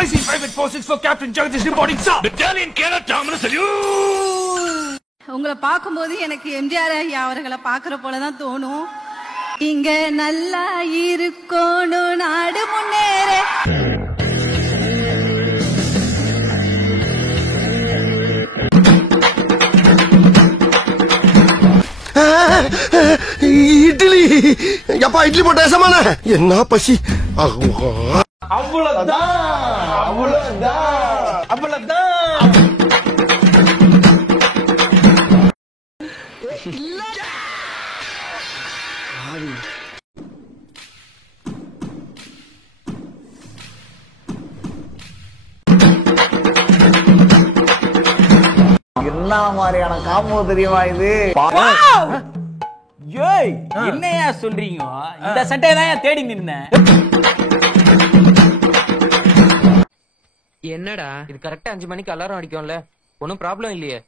I see Private 464 Captain Jagdish reporting, sir. Battalion Kerala Terminus, salute. உங்களை பார்க்கும்போது எனக்கு எம்ஜிஆர் ஐயா அவர்களை பார்க்குற போல தான் தோணும். இங்க நல்லா இருக்கணும் நாடு முன்னேற. இட்லி எப்பா இட்லி போட்ட சமான என்ன பசி அவ்வளவுதான் அவ்வளவுதான் அவ்வளவுதான். என்ன மாதிரியான காம்போ தெரியுமா இது? ஏய் என்னையா சொல்றீங்க? இந்த சட்டையை தான் தேடி நின்னேன். என்னடா இது கரெக்டா 5 மணிக்கு அலாரம் அடிக்கும்ல, ஒன்னும் ப்ராப்ளம் இல்லையே.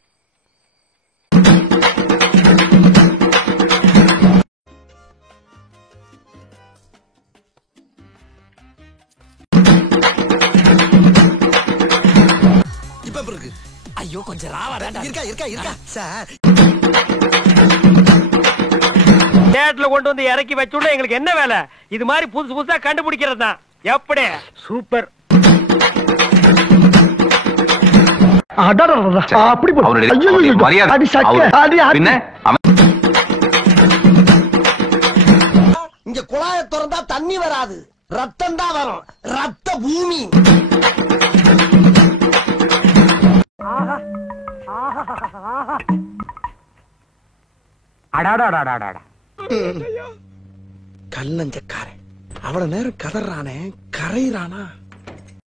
இப்ப இருக்கு. ஐயோ கொஞ்சம் ராவாடா. இருக்கா சார். தியேட்டர்ல கொண்டு வந்து இறக்கி வச்சுள்ள எங்களுக்கு என்ன வேலை? இது மாதிரி புதுசு புதுசா கண்டுபிடிக்கிறது தான். எப்படி சூப்பர். அப்படி இங்க குழாய திறந்தா தண்ணி வராது, ரத்தம் தான் வரும். ரத்த பூமி. கல்லஞ்சக்காரன் அவ்வளவு நேரம் கதறானே, கரையிறானா?